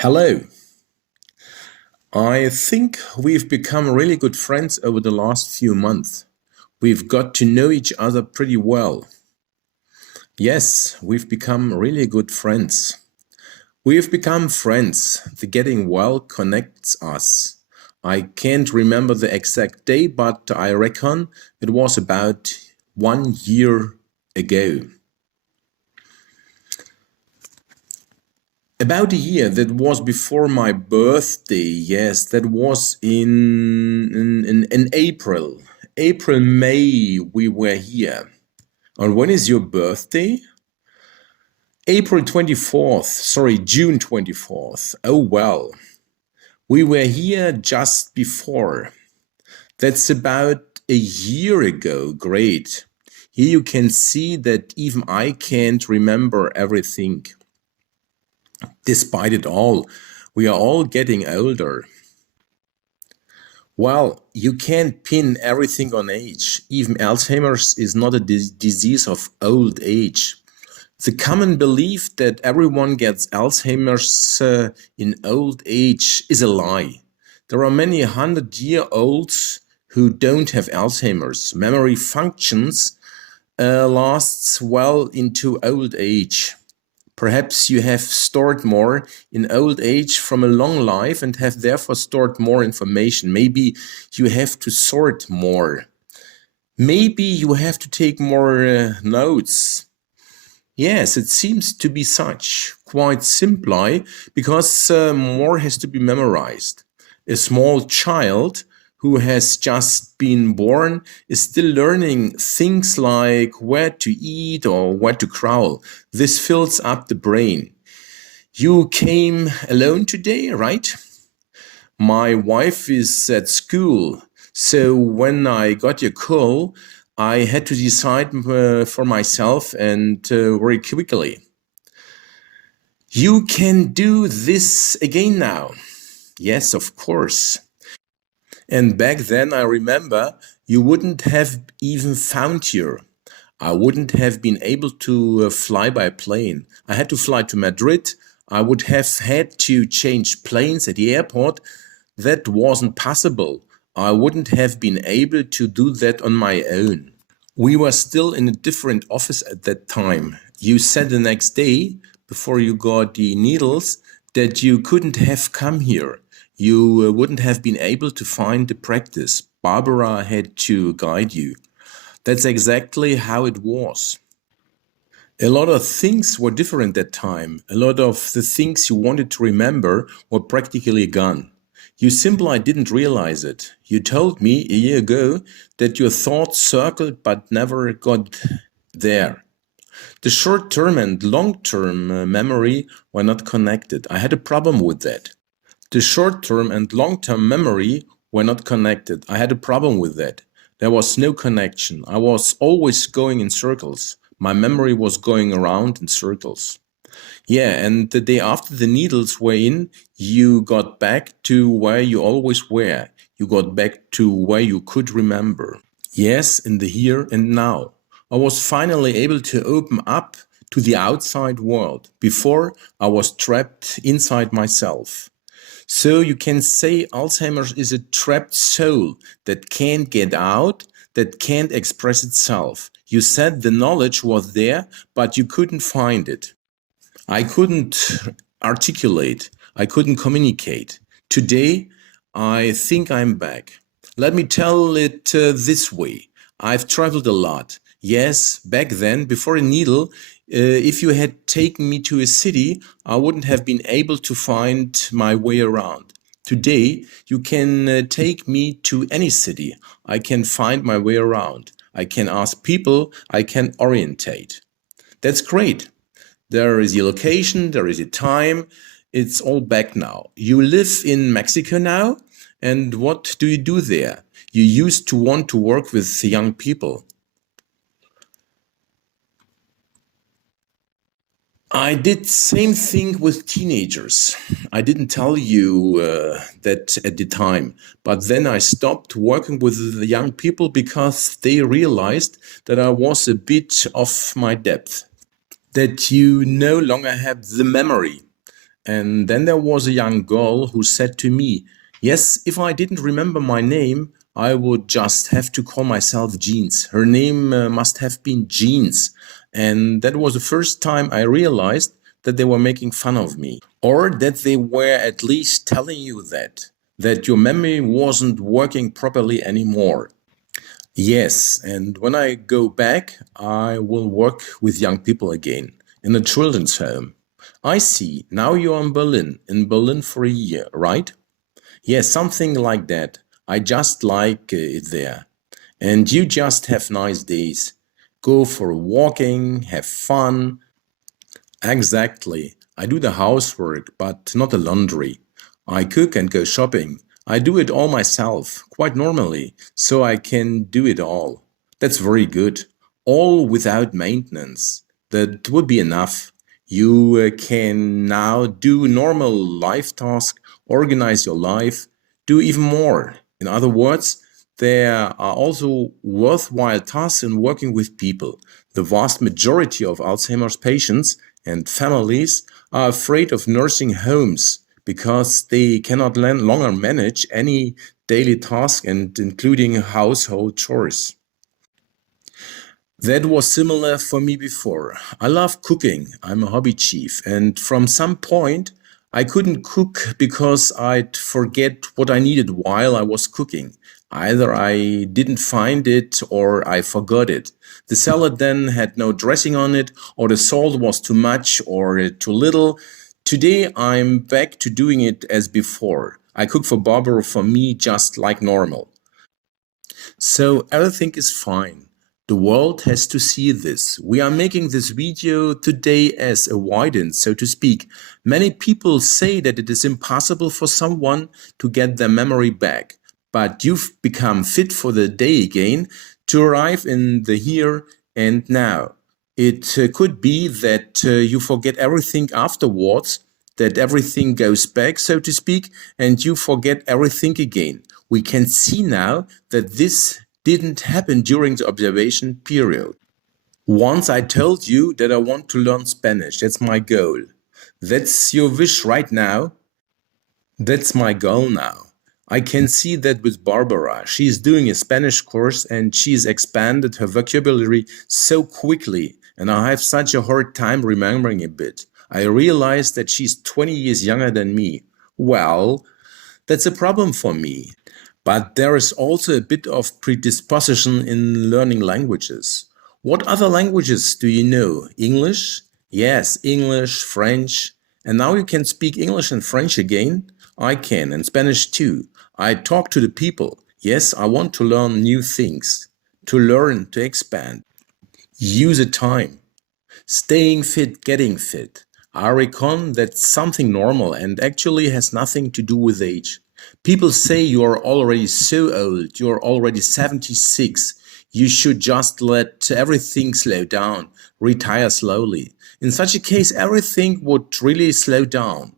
Hello. I think we've become really good friends over the last few months. We've got to know each other pretty well. Yes, we've become really good friends. We've become friends. The getting well connects us. I can't remember the exact day, but I reckon it was about 1 year ago. About a year, that was before my birthday. Yes, that was in April. April, May, we were here. And when is your birthday? April 24th, sorry, June 24th. Oh, well. We were here just before. That's about a year ago. Great. Here you can see that even I can't remember everything. Despite it all, we are all getting older. Well, you can't pin everything on age. Even Alzheimer's is not a disease of old age. The common belief that everyone gets Alzheimer's in old age is a lie. There are many 100-year-olds who don't have Alzheimer's. Memory functions lasts well into old age. Perhaps you have stored more in old age from a long life and have therefore stored more information. Maybe you have to sort more. Maybe you have to take more notes. Yes, it seems to be such. Quite simply, because more has to be memorized. A small child who has just been born is still learning things like where to eat or where to crawl. This fills up the brain. You came alone today, right? My wife is at school, so when I got your call, I had to decide for myself and very quickly. You can do this again now. Yes, of course. And back then, I remember, you wouldn't have even found here. I wouldn't have been able to fly by plane. I had to fly to Madrid. I would have had to change planes at the airport. That wasn't possible. I wouldn't have been able to do that on my own. We were still in a different office at that time. You said the next day, before you got the needles, that you couldn't have come here. You wouldn't have been able to find the practice. Barbara had to guide you. That's exactly how it was. A lot of things were different that time. A lot of the things you wanted to remember were practically gone. You simply didn't realize it. You told me a year ago that your thoughts circled but never got there. The short-term and long-term memory were not connected. I had a problem with that. The short-term and long-term memory were not connected. I had a problem with that. There was no connection. I was always going in circles. My memory was going around in circles. Yeah, and the day after the needles were in, you got back to where you always were. You got back to where you could remember. Yes, in the here and now. I was finally able to open up to the outside world. Before, I was trapped inside myself. So you can say Alzheimer's is a trapped soul that can't get out, that can't express itself. You said the knowledge was there, but you couldn't find it. I couldn't articulate. I couldn't communicate. Today, I think I'm back. Let me tell it this way. I've traveled a lot. Yes, back then, before a needle, if you had taken me to a city, I wouldn't have been able to find my way around. Today, you can take me to any city. I can find my way around. I can ask people. I can orientate. That's great. There is your location. There is your time. It's all back now. You live in Mexico now. And what do you do there? You used to want to work with young people. I did same thing with teenagers. I didn't tell you that at the time, but then I stopped working with the young people because they realized that I was a bit off my depth, that you no longer have the memory. And then there was a young girl who said to me, yes, if I didn't remember my name, I would just have to call myself Jeans. Her name must have been Jeans. And that was the first time I realized that they were making fun of me, or that they were at least telling you that your memory wasn't working properly anymore. Yes, and when I go back, I will work with young people again in a children's home. I see. Now you're in Berlin for a year, right? Yes, something like that. I just like it there. And you just have nice days. Go for walking, have fun. Exactly. I do the housework, but not the laundry. I cook and go shopping. I do it all myself, quite normally, so I can do it all. That's very good. All without maintenance. That would be enough. You can now do normal life tasks, organize your life, do even more. In other words, there are also worthwhile tasks in working with people. The vast majority of Alzheimer's patients and families are afraid of nursing homes because they cannot longer manage any daily task and including household chores. That was similar for me before. I love cooking. I'm a hobby chief. And from some point, I couldn't cook because I'd forget what I needed while I was cooking. Either I didn't find it or I forgot it. The salad then had no dressing on it, or the salt was too much or too little. Today, I'm back to doing it as before. I cook for Barbara for me just like normal. So everything is fine. The world has to see this. We are making this video today as avoidance, so to speak. Many people say that it is impossible for someone to get their memory back, but you've become fit for the day again to arrive in the here and now. It could be that you forget everything afterwards, that everything goes back, so to speak, and you forget everything again. We can see now that this didn't happen during the observation period. Once I told you that I want to learn Spanish. That's my goal. That's your wish right now. That's my goal now. I can see that with Barbara. She's doing a Spanish course and she's expanded her vocabulary so quickly, and I have such a hard time remembering a bit. I realize that she's 20 years younger than me. Well, that's a problem for me. But there is also a bit of predisposition in learning languages. What other languages do you know? English? Yes, English, French. And now you can speak English and French again? I can, and Spanish too. I talk to the people. Yes, I want to learn new things. To learn, to expand. Use the time. Staying fit, getting fit. I reckon that's something normal and actually has nothing to do with age. People say you are already so old, you are already 76. You should just let everything slow down, retire slowly. In such a case, everything would really slow down.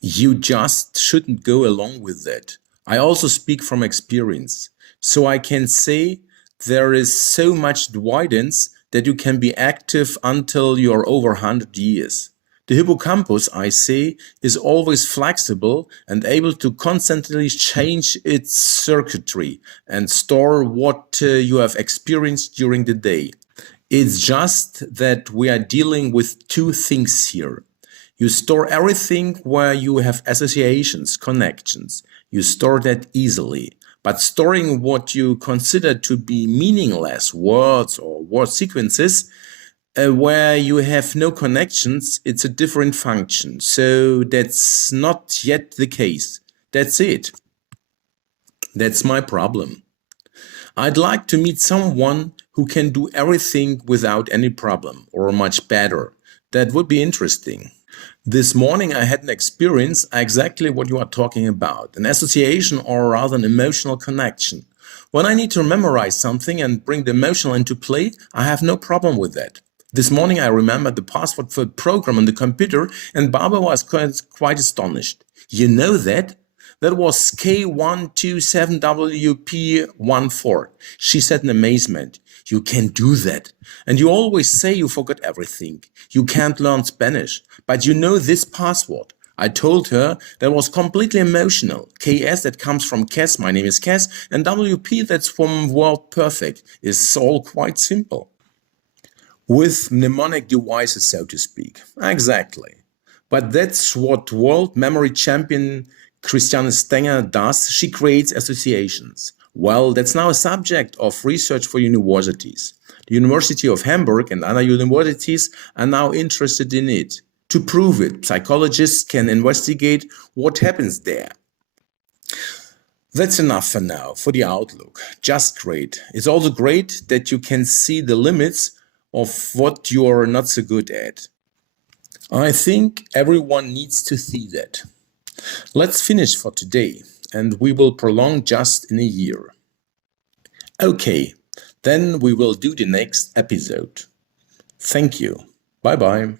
You just shouldn't go along with that. I also speak from experience. So I can say there is so much guidance that you can be active until you are over 100 years. The hippocampus, I say, is always flexible and able to constantly change its circuitry and store what you have experienced during the day. It's just that we are dealing with two things here. You store everything where you have associations, connections. You store that easily. But storing what you consider to be meaningless words or word sequences, where you have no connections, it's a different function. So that's not yet the case. That's it. That's my problem. I'd like to meet someone who can do everything without any problem, or much better. That would be interesting. This morning I had an experience exactly what you are talking about, an association or rather an emotional connection. When I need to memorize something and bring the emotional into play, I have no problem with that. This morning I remembered the password for a program on the computer and Barbara was quite astonished. You know that? That was K127WP14. She said in amazement, "You can do that. And you always say you forgot everything. You can't learn Spanish, but you know this password." I told her that was completely emotional. KS, that comes from Kaess, my name is Kaess, and WP, that's from word perfect. It's all quite simple. With mnemonic devices, so to speak. Exactly. But that's what world memory champion Christiane Stenger does. She creates associations. Well, that's now a subject of research for universities. The University of Hamburg and other universities are now interested in it. To prove it, psychologists can investigate what happens there. That's enough for now, for the outlook. Just great. It's also great that you can see the limits of what you're not so good at. I think everyone needs to see that. Let's finish for today, and we will prolong just in a year. Okay, then we will do the next episode. Thank you. Bye-bye.